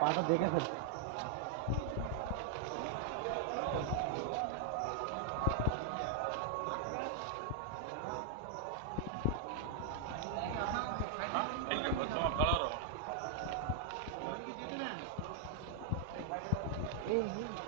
পাটা দেখে fail Mm-hmm.